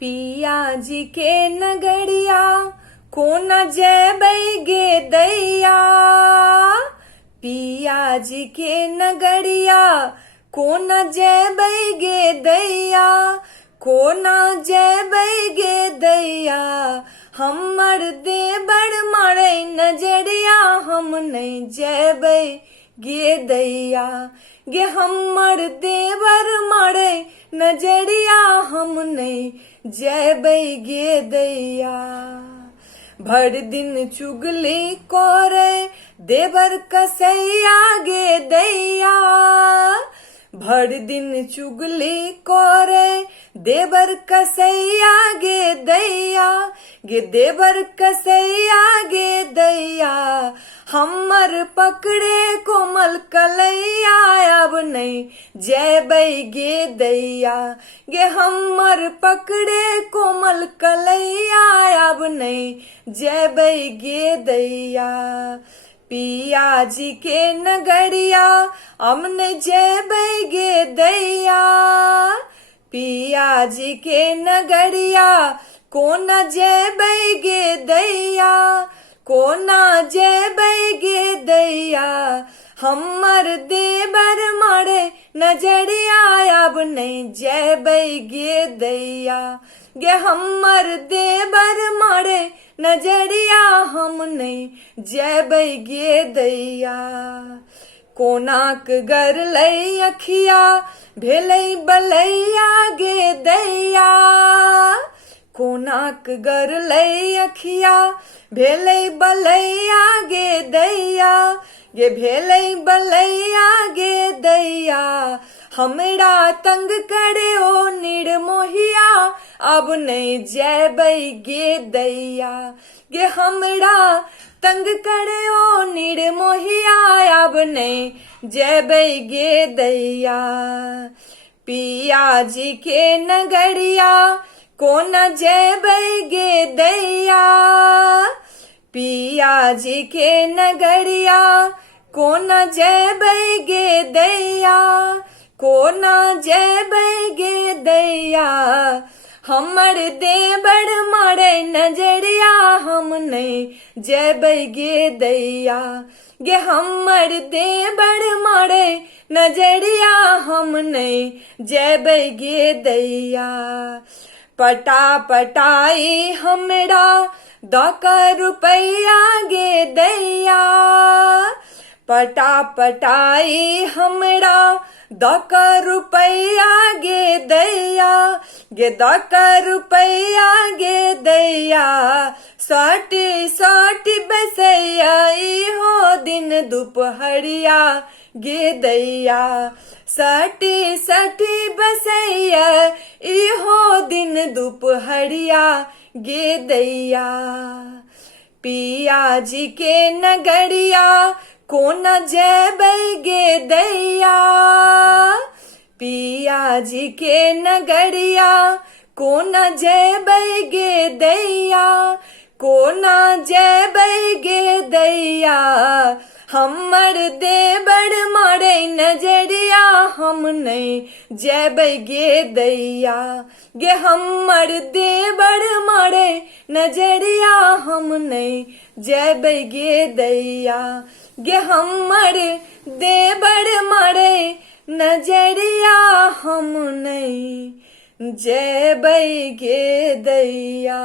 पिया जी के नगरिया कोना जैबै गे दैया। पिया जी के नगरिया कोना जैबै गे दैया। कोना जैबै गे दैया। हमर देवर मारै नजरिया हम नहीं जैबै गे दैया। गे हमर देवर मारै नजरिया हम नहीं जैबै गे दैया। भर दिन चुगली करे देवर कसैया गे दैया। भर दिन चुगली करे देवर कसैया गे दैया। गे देवर कसैया गे दैया। हमर पकड़े कोमल कलैया अब नहीं जैबै गे दैया। गे हमर पकड़े कोमल कलैया अब नहीं जैबै गे दैया। पिया जी के नगरिया हमने जैबै गे दैया। पिया जी के नगरिया कोना जैबै गे दैया। कोना जैबै गे दैया। हमर देवर मारे नजरिया अब नहीं जैबै गे दैया। गे हमर देवर मारे नजरिया हम नहीं जैबै गे दैया। कोनाक गरलै अखिया भेलै बलैया गे दैया। कोनाक गरलै अखिया भेलै बलैया गे दैया। गे भेलै बलैया गे दैया। हमरा तंग करे ओ निर्मोहिया अब नहीं जैबै गे दैया। गे हमरा तंग करे ओ निर्मोहिया अब नहीं जैबै गे दैया। पिया जी के नगरिया कोना जैबै गे दैया। पिया जी के नगरिया कोना जैबै गे दैया। कोना जैबै गे दैया। हमर देवर मारै नजरिया हम नहीं जैबै गे दैया। गे हमर देवर मारै नजरिया हम नहीं जैबै गे दैया। पटा पटाई हमरा दक रुपैया गे दैया। पटा पटाई हमरा दक रुपैया गे दैया। गे दक रुपैया गे दैया। सटी सटी बसैया इहो दिन दुपहरिया गे दैया। सटी सटी बसैया इहो दिन दुपहरिया गे दैया। पिया जी के नगरिया कोना जैबै गे दैया। पिया जी के नगरिया कोना जैबै गे दैया। कोना जैबै गे दैया। हमर देवर मारै नजरिया हम नहीं जैबै गे दैया। गे हमर देवर मारै नजरिया हम नहीं जैबै गे दैया। गे हमर देवर मारै नजरिया हम नहीं जैबै गे दैया।